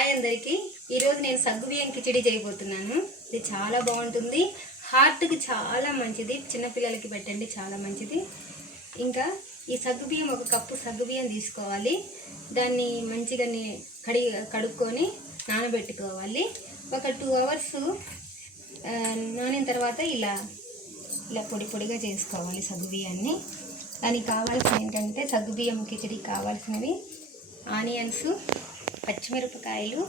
Hi అందరికీ. ఈరోజు నేను సగ్గుబియ్యం కిచిడి చేయబోతున్నాను. ఇది చాలా బాగుంటుంది, హార్ట్కి చాలా మంచిది, చిన్నపిల్లలకి పెట్టండి, చాలా మంచిది. ఇంకా ఈ సగ్గుబియ్యం ఒక కప్పు సగ్గుబియ్యం తీసుకోవాలి. దాన్ని మంచిగా కడుక్కొని నానబెట్టుకోవాలి. ఒక 2 అవర్స్ నానిన తర్వాత ఇలా పొడి పొడిగా చేసుకోవాలి సగ్గుబియ్యాన్ని. దానికి కావాల్సిన ఏంటంటే సగ్గుబియ్యం కిచిడి కావాల్సినవి ఆనియన్స్, పచ్చిమిరపకాయలు,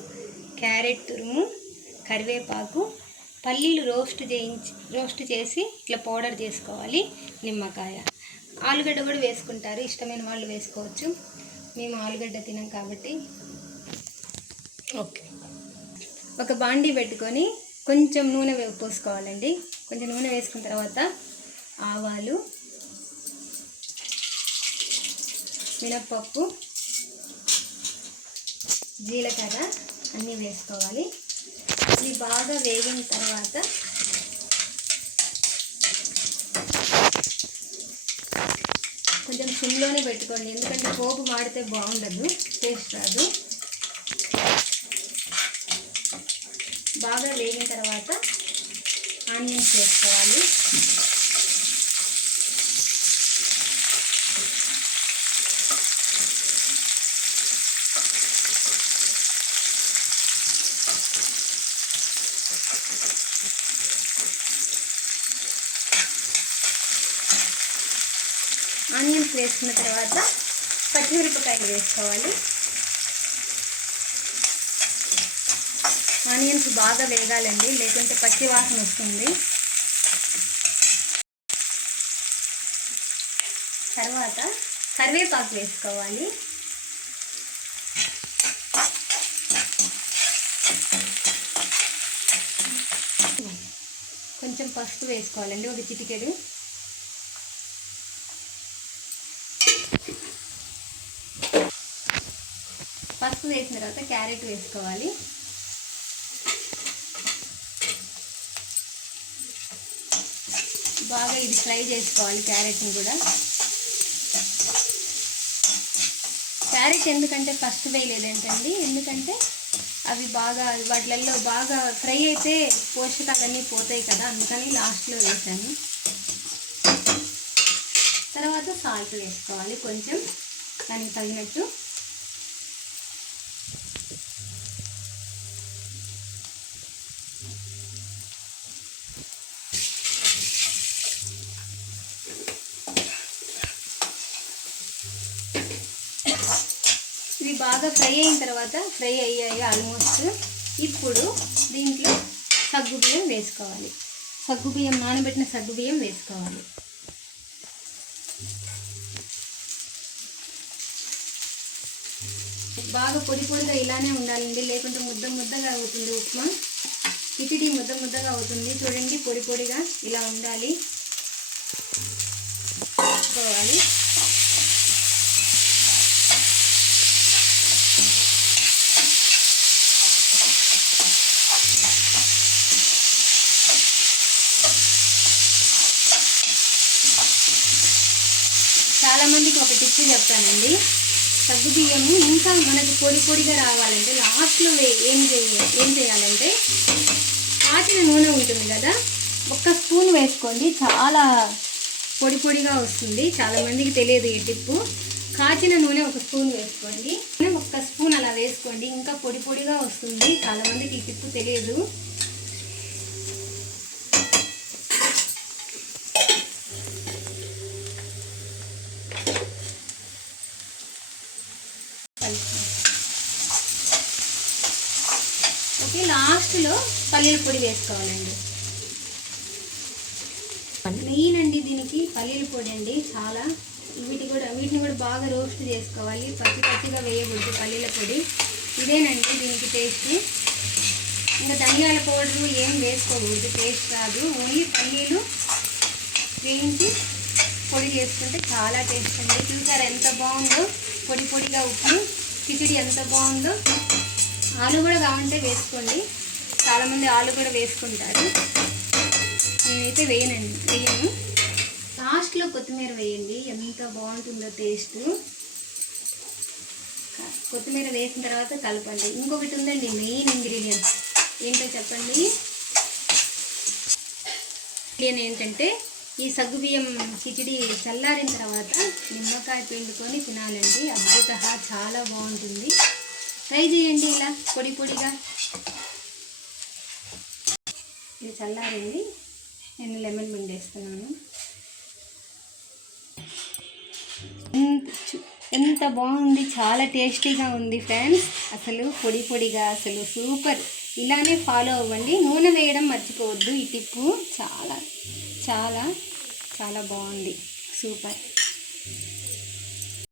క్యారెట్ తురుము, కరివేపాకు, పల్లీలు రోస్ట్ చేసి ఇట్లా పౌడర్ చేసుకోవాలి, నిమ్మకాయ, ఆలుగడ్డ కూడా వేసుకుంటారు, ఇష్టమైన వాళ్ళు వేసుకోవచ్చు. మేము ఆలుగడ్డ తినం కాబట్టి. ఓకే, ఒక బాండీ పెట్టుకొని కొంచెం నూనె పోసుకోవాలండి. కొంచెం నూనె వేసుకున్న తర్వాత ఆవాలు, మినప్పప్పు, జీలకర్ర అన్నీ వేసుకోవాలి. ఇవి బాగా వేగిన తర్వాత కొంచెం సిమ్లోనే పెట్టుకోండి, ఎందుకంటే పోపు మాడితే బాగుండదు, టేస్ట్ రాదు. బాగా వేగిన తర్వాత ఆనియన్స్ వేసుకోవాలి. ఆనియన్స్ వేసుకున్న తర్వాత పచ్చిమిరపకాయలు వేసుకోవాలి. ఆనియన్స్ బాగా వేగాలండి, లేకుంటే పచ్చి వాసన వస్తుంది. తర్వాత కరివేపాకు వేసుకోవాలి. కొంచెం పసుపు వేసుకోవాలండి, ఒక చిటికెడు. పసుపు వేసిన తర్వాత క్యారెట్ వేసుకోవాలి. బాగా ఇది ఫ్రై చేసుకోవాలి క్యారెట్ని కూడా. క్యారెట్ ఎందుకంటే ఫస్ట్ వేయలేదేంటండి, ఎందుకంటే అవి బాగా వాటిలలో బాగా ఫ్రై అయితే పోషకాలన్నీ పోతాయి కదా, అందుకని లాస్ట్లో వేసాను. తర్వాత సాల్ట్ వేసుకోవాలి కొంచెం, దానికి తగినట్టు. ఇవి బాగా ఫ్రై అయిన తర్వాత, ఫ్రై అయ్యాయి ఆల్మోస్ట్. ఇప్పుడు దీంట్లో సగ్గుబియ్యం వేసుకోవాలి. సగ్గుబియ్యం, నానబెట్టిన సగ్గుబియ్యం వేసుకోవాలి. బాగా పొడి పొడిగా ఇలానే ఉండాలండి, లేకుంటే ముద్ద ముద్దగా అవుతుంది ఉప్మా. కిచిడి ముద్ద ముద్దగా అవుతుంది. చూడండి, పొడి పొడిగా ఇలా ఉండాలి. వేసుకోవాలి. చాలామందికి ఒక టిప్ చెప్తానండి. సగ్గుబియ్యము ఇంకా మనకు పొడి పొడిగా రావాలంటే లాస్ట్లో ఏం చేయాలంటే కాచిన నూనె ఉంటుంది కదా, 1 స్పూన్ వేసుకోండి, చాలా పొడి పొడిగా వస్తుంది. చాలామందికి తెలియదు ఈ టిప్పు. కాచిన నూనె 1 స్పూన్ వేసుకోండి, 1 స్పూన్ అలా వేసుకోండి, ఇంకా పొడి పొడిగా వస్తుంది. చాలామందికి ఈ టిప్పు తెలియదు. ఓకే, లాస్ట్లో పల్లీల పొడి వేసుకోవాలండి. మెయిన్ అండి దీనికి పల్లీల పొడి అండి. చాలా వీటిని కూడా బాగా రోస్ట్ చేసుకోవాలి, పచ్చిగా వేయకూడదు పల్లీల పొడి. ఇదేనండి దీనికి టేస్ట్. ఇంకా ధనియాల పౌడరు ఏం వేసుకోకూడదు, టేస్ట్ రాదు. ఓన్లీ పల్లీలు వేయించి పొడి చేసుకుంటే చాలా టేస్ట్ అండి. చూసారా ఎంత బాగుందో, పొడి పొడిగా ఉప్పు కిచిడి ఎంత బాగుందో. ఆలు కూడా కావాలంటే వేసుకోండి, చాలామంది ఆలు కూడా వేసుకుంటారు. నేనైతే వేయను. లాస్ట్లో కొత్తిమీర వేయండి, ఎంత బాగుంటుందో టేస్ట్. కొత్తిమీర వేసిన తర్వాత కలపండి. ఇంకొకటి ఉందండి మెయిన్ ఇంగ్రీడియంట్, ఏంటో చెప్పండి. ఏంటంటే ఈ సగ్గుబియ్యం కిచిడి చల్లారిన తర్వాత నిమ్మకాయ పిండుకొని తినాలండి. అద్భుత, చాలా బాగుంటుంది. ట్రై చేయండి ఇలా పొడి పొడిగా. ఇది చల్లారింది, నేను లెమన్ పిండేస్తున్నాను. ఎంత బాగుంది, చాలా టేస్టీగా ఉంది ఫ్రెండ్స్. అసలు పొడి పొడిగా, అసలు సూపర్. ఇలానే ఫాలో అవ్వండి. నూనె వేయడం మర్చిపోవద్దు. ఈ టిప్పు చాలా చాలా చాలా బాగుంది, సూపర్.